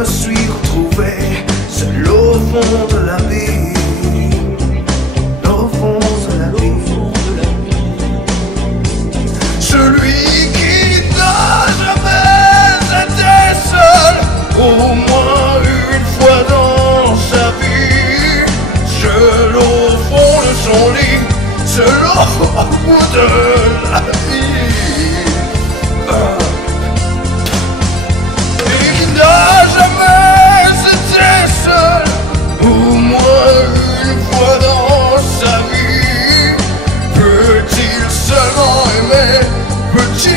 me suis retrouvé seul au fond de la vie. Au fond de la vie. Celui qui n'a jamais été seul, au moins une fois dans sa vie. Seul au fond de son lit, seul au bout de la vie. Et qui n'a jamais été seul, au moins une fois dans sa vie. Peut-il seulement aimer? Peut-il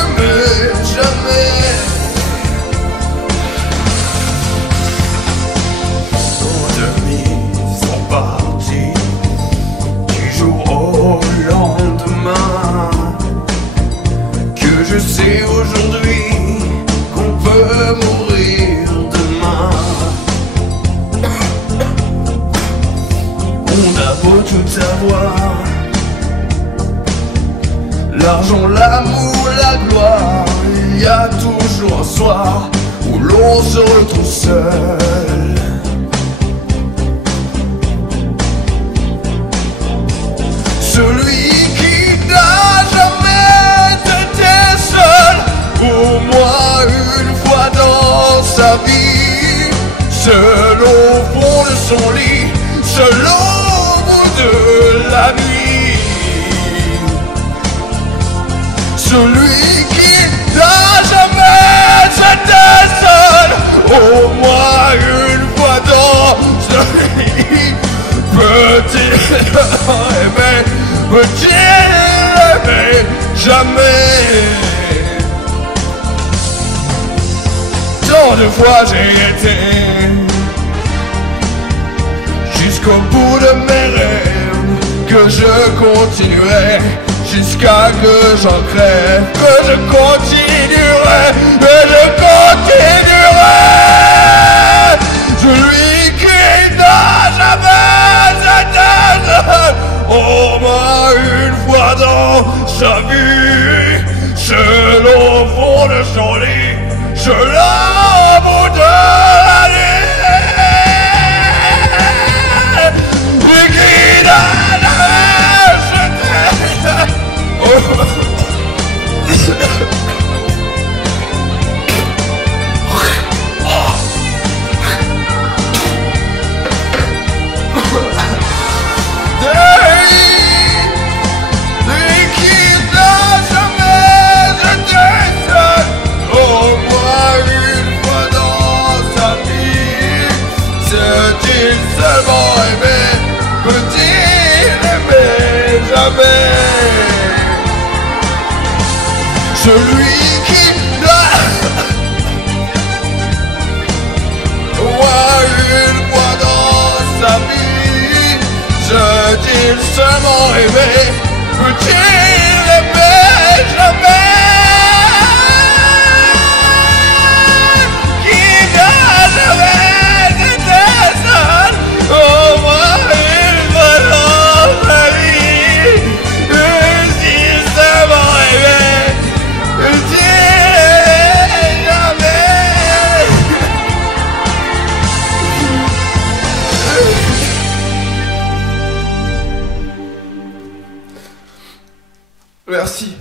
aimer jamais? Nos amis sont partis du jour au lendemain. Que je sais aujourd'hui qu'on peut mourir demain. On a beau tout avoir, l'argent, l'amour, la gloire, il y a toujours un soir où l'on se retrouve seul. Celui qui n'a jamais été seul, au moins une fois dans sa vie. Seul au fond de son lit, seul au bout de la nuit. Celui qui n'a jamais été seul, au moins une fois dans sa vie. Peut-il aimer? Peut-il aimer jamais? Tant de fois j'ai été jusqu'au bout de mes rêves, que je continuerai jusqu'à que j'en crève, que je continuerai, que je continuerai. Celui qui n'a jamais été seul, au moins une fois dans sa vie. Seul au fond de son lit, seul au bout de la nuit. Et qui n'a jamais été seulement aimé? Peut-il aimer jamais? Celui qui n'a une fois dans sa vie, peut-il seulement aimer? Peut-il aimer jamais? Merci.